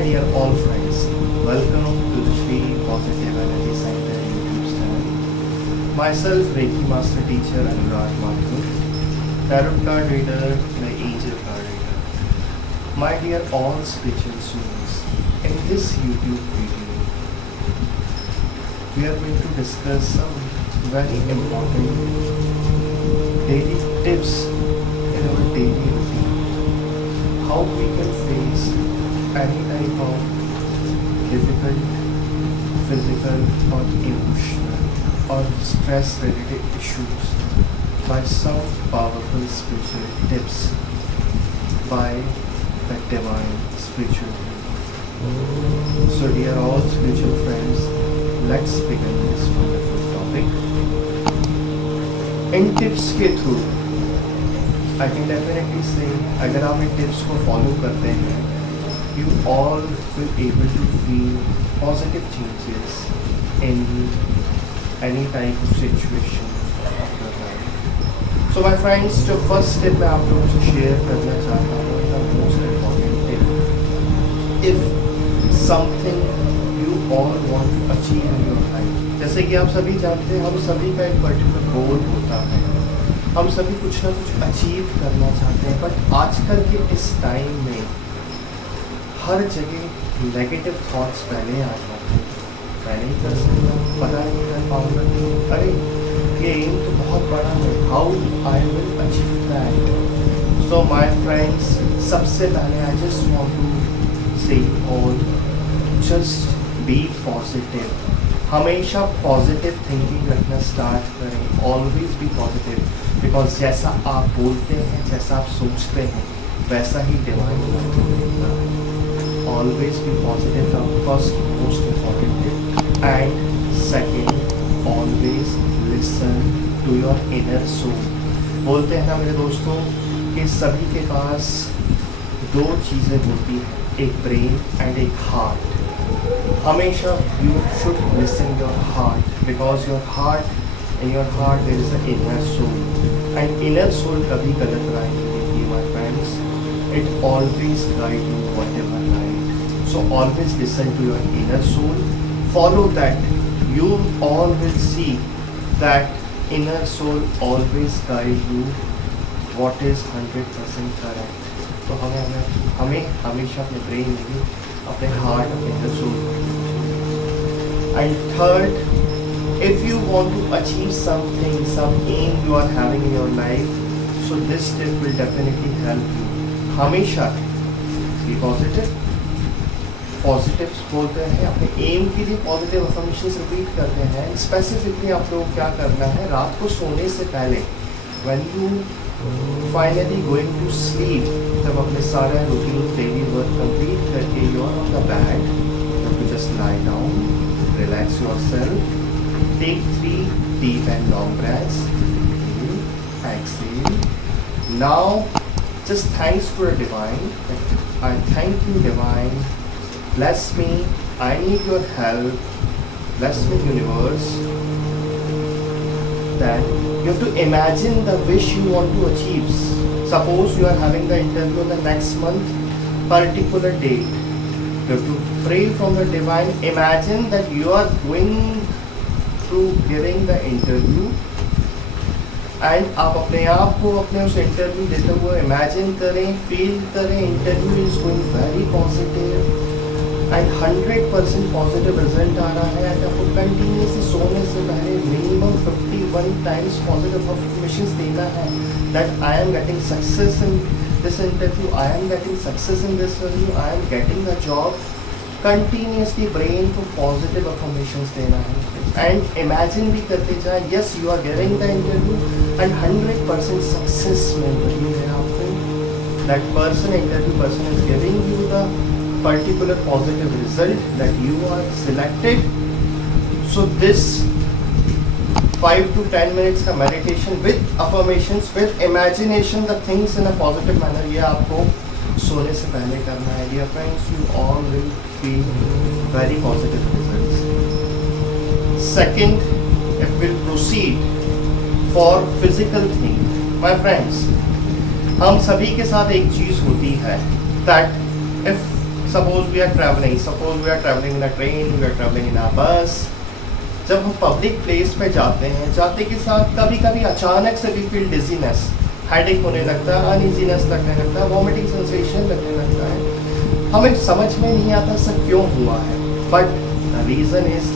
My dear all friends, welcome to the Shri Positive Energy Center YouTube channel. Myself, Reiki Master Teacher Anurag Mathur, Tarot Card Reader, the Angel Card Reader. My dear all spiritual souls, in this YouTube video, we are going to discuss some very important daily tips in our daily routine. How we can face any type of difficult physical or emotional or stress related issues by some powerful spiritual tips by the divine spiritual being. So dear all spiritual friends, let's begin this wonderful topic. In tips के through I can definitely से अगर आप इन tips को follow करते हैं, you all will able to feel positive changes in any type of situation of your life. So my friends, जो first tip मैं आप लोगों से शेयर करना चाहता हूँ, the most important tip. If something you all want to achieve in your life, जैसे कि आप सभी जानते हैं, हम सभी का एक पर्टिकुलर गोल होता है, हम सभी कुछ ना कुछ अचीव करना चाहते हैं, बट आजकल के इस टाइम में हर जगह नेगेटिव थॉट्स पहले आ जाते हैं। मैं नहीं कर सकता, पता नहीं कर पाऊंगा, अरे ये एम तो बहुत बड़ा है, how I will achieve that. So my friends, सबसे पहले आई जस्ट वांट टू से ऑल जस्ट बी पॉजिटिव। हमेशा पॉजिटिव थिंकिंग रखना स्टार्ट करें, ऑलवेज बी पॉजिटिव, बिकॉज जैसा आप बोलते हैं, जैसा आप सोचते हैं, वैसा ही डिवाइन होता है। Always be positive, the first most important tip. And second, always listen to your inner soul. बोलते हैं ना मेरे दोस्तों कि सभी के पास दो चीज़ें होती हैं, एक ब्रेन एंड एक हार्ट। हमेशा you should listen your heart, because your heart, in your heart there is an inner soul, and inner soul कभी गलत राय नहीं देती my friends. It always guide you whatever right. So always listen to your inner soul, follow that. You all will see that inner soul always guide you what is 100% correct. तो हमें हमेशा अपने brain में, अपने heart, अपने inner soul. And third, if you want to achieve something, some aim you are having in your life, so this tip will definitely help you. हमेशा be positive. Positive बोलते हैं, अपने एम के लिए positive affirmations repeat करते हैं। Specifically आप लोग क्या करना है, रात को सोने से पहले when you finally going to sleep, जब अपने सारे रूटीन डेली वर्क कंप्लीट करके you are on the bed, you just lie down, relax yourself, take 3 deep and long breaths, exhale. Now just thanks to the divine. I thank you divine, bless me, I need your help, bless me universe. Then you have to imagine the wish you want to achieve. Suppose you are having the interview in the next month, particular date. You have to pray from the divine, imagine that you are going through giving the interview, and आप अपने आप को अपने उस interview देते हुए imagine करें, feel करें, interview is going very positive and 100% positive result आ रहा है। एंड आपको कंटिन्यूसली सोने से पहले मिनिमम 51 टाइम्स पॉजिटिव अफर्मेशंस देना है that I am getting success in this interview, I am getting success in this interview, I am getting a job. Continuously brain को पॉजिटिव अफर्मेशंस देना है एंड इमेजिन भी करते जाए, yes you are giving the interview and 100% success मिल रही है आपको। That person, interview person is giving you the particular positive result that you are selected. So this 5 to 10 minutes का meditation with affirmations, with imagination the things in a positive manner, ये आपको सोने से पहले करना है। Dear friends, you all will feel very positive results. Second, if will proceed for physical thing. My friends, हम सभी के साथ एक चीज़ होती है that if suppose we are travelling in a train, we are travelling in a bus. जब हम पब्लिक प्लेस पे जाते हैं, जाते के साथ कभी कभी अचानक से वी फील डिजीनेस, हेडेक होने लगता है, अनइजीनेस लगने लगता है, वॉमिटिंग सेंसेशन लगने लगता है। हमें समझ में नहीं आता सब क्यों हुआ है, but the reason is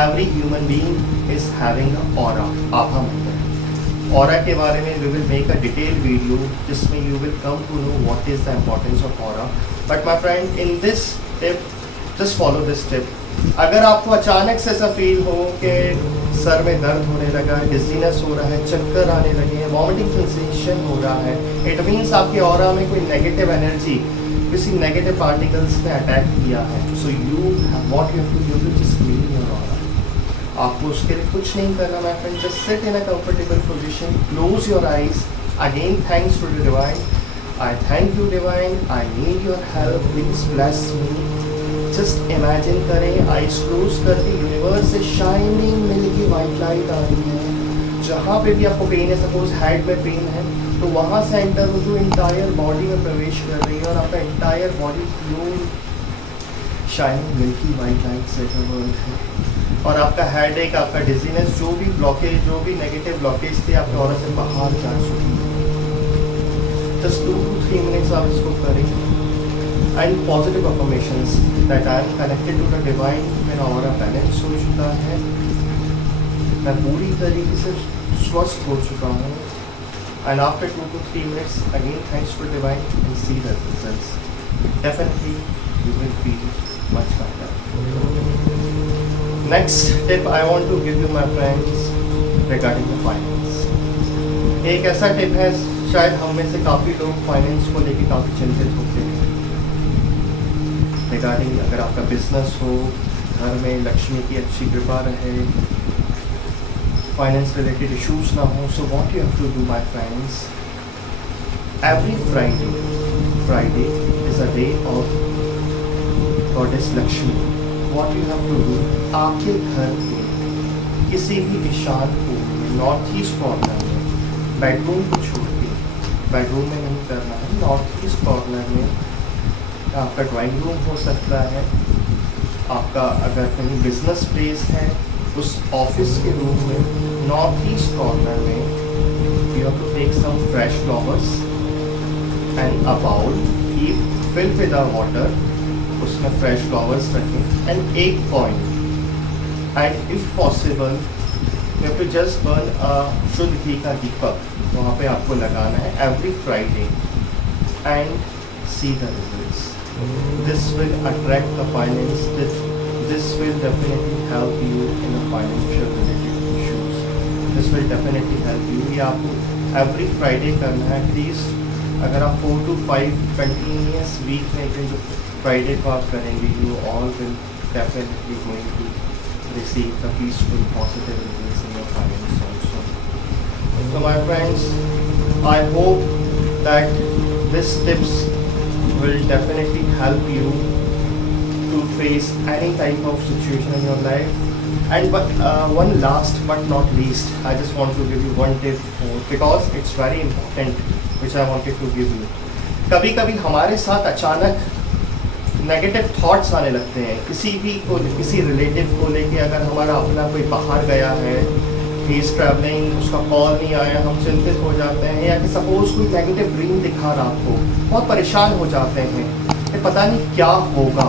every human being is having a aura, आभा मंडल। ऑरा के बारे में we will make a detail video जिसमें you will come to know what is the importance of aura. But my friend, in this tip just follow this tip. अगर आपको अचानक से ऐसा फील हो कि सर में दर्द होने लगा है, डिजीनेस हो रहा है, चक्कर आने लगे हैं, वॉमिटिंग सेंसेशन हो रहा है, इट मीन्स आपके ऑरा में कोई नेगेटिव एनर्जी, किसी नेगेटिव पार्टिकल्स ने अटैक किया है। So you what you have to do, just clean your aura. आपको उसके लिए कुछ नहीं करना my friend, just sit in a comfortable position, close your eyes. Again thanks to the divine, I thank you divine, I need your help, please bless me. Just imagine करें, eyes close करके universe से shining milky white light आ रही है। जहाँ पे भी आपको pen है, सपोज हेड में पेन है, तो वहाँ से एंटर हो जो इंटायर बॉडी में प्रवेश कर रही है और आपका entire body pure shining milky white light से कवर्ड है। और आपका हेड एक, आपका डिजीनेस, जो भी ब्लॉकेज, जो भी नेगेटिव ब्लॉकेज थे आपके ऑरा से बाहर जा चुकी है। जस्ट 2 to 3 मिनट्स आप इसको करें। And positive affirmations that I am connected to the divine, मेरा ऑरा बैलेंस हो चुका है, मैं पूरी तरीके से स्वस्थ हो चुका हूँ। And after 2 to 3 minutes again thanks to divine and see the results, definitely you will feel much better. Next tip I want to give you my friends regarding the finance. एक ऐसा टिप है, शायद हम में से काफ़ी लोग finance को लेके काफ़ी चिंतित होते हैं। रिगार्डिंग अगर आपका बिजनेस हो, घर में लक्ष्मी की अच्छी कृपा रहे, फाइनेंस रिलेटेड इश्यूज ना हो, so what you have to do my friends, every Friday is a day of goddess Lakshmi. What you have to do, आपके घर के किसी भी ईशान कोने में, नॉर्थ ईस्ट कॉर्नर में, बेडरूम को छोड़ के, बेडरूम में नहीं करना है, नॉर्थ ईस्ट कॉर्नर में आपका ड्राइंग रूम हो सकता है, आपका अगर कहीं बिजनेस प्लेस है उस ऑफिस के रूम में, नॉर्थ ईस्ट कॉर्नर में you have to take some fresh flowers and a bowl, keep fill with the water, उसमें फ्रेश फ्लावर्स रखें एंड एक coin, and if possible you have to just burn a शुद्ध घी का दीपक वहाँ पे आपको लगाना है every Friday and see the results. This will attract the finance, this will definitely help you in the financial related issues, this will definitely help you. ये आपको एवरी फ्राइडे करना है एटलीस्ट। अगर आप 4 to 5 कंटिन्यूस वीक में जो Friday को आप करेंगे, you all will definitely going to receive the peaceful positive results in your finance also. So my friends, I hope that these tips will definitely help you to face any type of situation in your life. And one last but not least, I just want to give you one tip more because it's very important, which I wanted to give you. कभी कभी हमारे साथ अचानक negative thoughts आने लगते हैं, किसी relative को लेके। अगर हमारा अपना कोई बाहर गया है, ही इज़ ट्रैवलिंग, उसका कॉल नहीं आया, हम चिंतित हो जाते हैं, या कि सपोज कोई नेगेटिव ड्रीम दिखा रात को, बहुत परेशान हो जाते हैं कि पता नहीं क्या होगा,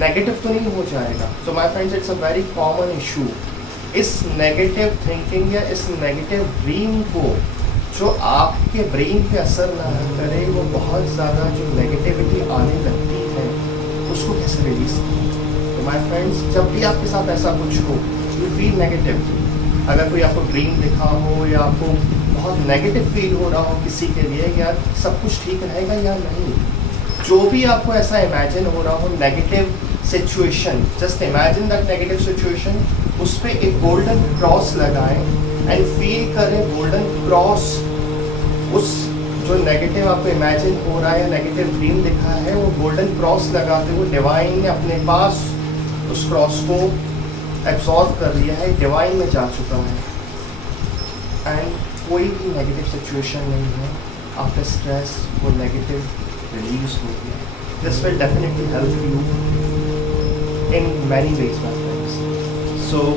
नेगेटिव तो नहीं हो जाएगा। So my friends, it's a very common issue. इस नेगेटिव थिंकिंग या इस नेगेटिव ड्रीम को जो आपके ब्रेन पे असर ना करे, वो बहुत ज़्यादा जो नेगेटिविटी आने लगती है उसको कैसे रिलीज करें। तो माय फ्रेंड्स, जब भी आपके साथ ऐसा कुछ हो, यू फील नेगेटिव, अगर कोई आपको ड्रीम दिखा हो या आपको बहुत नेगेटिव फील हो रहा हो किसी के लिए, यार सब कुछ ठीक रहेगा या नहीं, जो भी आपको ऐसा इमेजिन हो रहा हो negative situation, just imagine that negative situation, उस पर एक गोल्डन क्रॉस लगाएं एंड फील करें गोल्डन क्रॉस उस जो नेगेटिव आपको इमेजिन हो रहा है या नेगेटिव ड्रीम दिखा है, वो गोल्डन क्रॉस लगाते हुए डिवाइन ने अपने पास उस क्रॉस को एब्जॉर्व कर लिया है, डिवाइन में जा चुका है एंड कोई भी नेगेटिव सिचुएशन नहीं है। आपका स्ट्रेस वो नेगेटिव रिलीज हो गया। This will definitely help you in many ways, my friends. So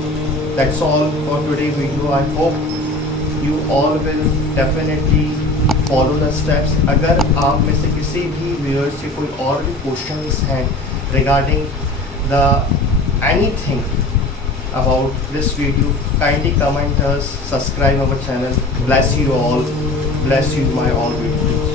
that's all for today's video. I hope you all will definitely follow the steps. अगर आप में से किसी भी व्यूअर्स से कोई और भी क्वेश्चंस हैं regarding the anything about this video, kindly comment us, subscribe our channel. Bless you all, bless you my all videos.